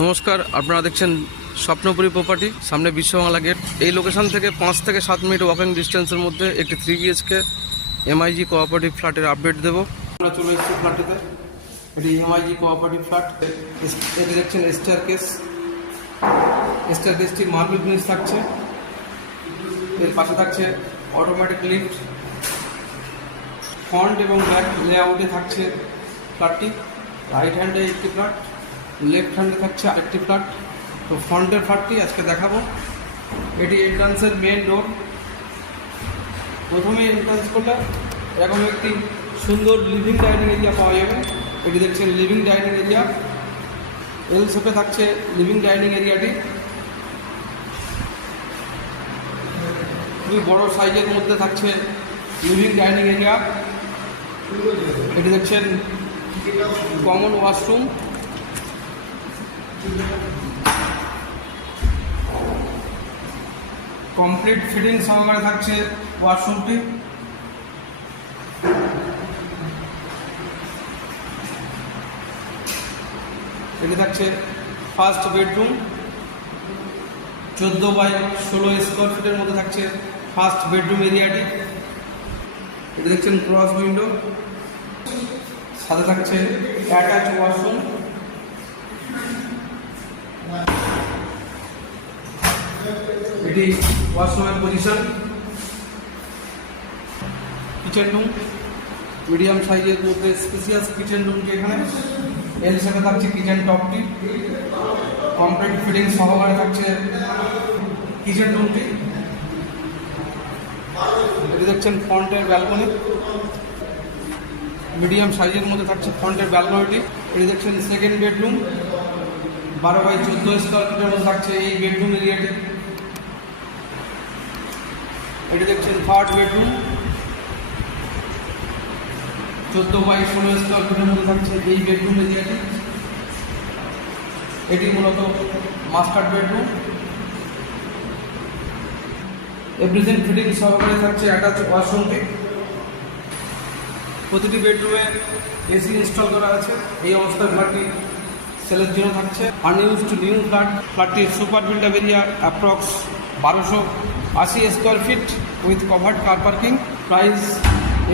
নমস্কার, আপনারা দেখছেন স্বপ্নপুরী প্রপার্টি, সামনে বিশ্ববাংলা গেট। এই লোকেশন থেকে 5 থেকে 7 মিনিট ওয়াকিং ডিস্টেন্সের মধ্যে একটি 3 BHK MIG কোঅপারেটিভ ফ্ল্যাটের আপডেট দেবো। আমরা চলে এসেছি ফ্ল্যাটটিতে। এটি MIG কোঅপারেটিভ ফ্ল্যাট। এটি দেখছেন স্টেয়ারকেসটি মার্বেল ফিনিশ থাকছে। এর পাশে থাকছে অটোমেটিক লিফট। ফ্রন্ট এবং ব্যাক লেআউটে থাকছে ফ্ল্যাটটি। রাইট হ্যান্ডে একটি ফ্ল্যাট, লেফট হ্যান্ডে থাকছে আরেকটি ফ্ল্যাট। তো ফ্রন্টের ফ্ল্যাটটি আজকে দেখাবো। এটি এন্ট্রান্সের মেন ডোর। প্রথমে এন্ট্রান্স করলে এরকম একটি সুন্দর লিভিং ডাইনিং এরিয়া পাওয়া যাবে। এটি দেখছেন লিভিং ডাইনিং এরিয়া। এল শেপে থাকছে লিভিং ডাইনিং এরিয়াটি। খুবই বড় সাইজের মধ্যে থাকছে লিভিং ডাইনিং এরিয়া। এটি দেখছেন কমন ওয়াশরুম। কমপ্লিট ফিটিং সহকারে থাকছে ওয়াশরুমটি। এটি থাকছে ফার্স্ট বেডরুম। 14x16 স্কোয়ার ফিটের মধ্যে থাকছে ফার্স্ট বেডরুম এরিয়াটি। এটি দেখছেন ক্রস উইন্ডো, সাথে থাকছে অ্যাটাচ ওয়াশরুম। এটি ওয়াশরুমের পজিশন। কিচেন রুম, মিডিয়াম সাইজের মধ্যে স্পেসিয়াস কিচেন রুমটি এখানে। এর সাথে থাকছে কিচেন টপটি। কমপ্লিট ফিটিং সহকারে থাকছে কিচেন রুমটি। এটি দেখছেন ফ্রন্টের ব্যালকনি। মিডিয়াম সাইজের মধ্যে থাকছে ফ্রন্টের ব্যালকনিটি। এটি দেখছেন সেকেন্ড বেডরুম। 12x14 স্কোয়ার ফিটের মধ্যে থাকছে এই বেডরুম এরিয়াটি। এটি দেখছেন থার্ড বেডরুম। 14x16 স্কোয়ার ফিটের মধ্যে থাকছে এই বেডরুম এরিয়াটি। এটি মূলত মাস্টার বেডরুম। এভরিথিং ফিটিং সহকারে থাকছে অ্যাটাচ ওয়াশরুমটি। প্রতিটি বেডরুমে এসি ইনস্টল করা আছে। এই অবস্থায় ফ্ল্যাটটি সেলের জন্য থাকছে। আনইউজড নিউ ফ্ল্যাটটির super built up area approx 1280 square feet with covered car parking. Price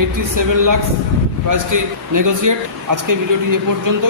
87 lakh. প্রাইসটি নেগোসিয়েট। আজকে ভিডিওটি এ পর্যন্ত।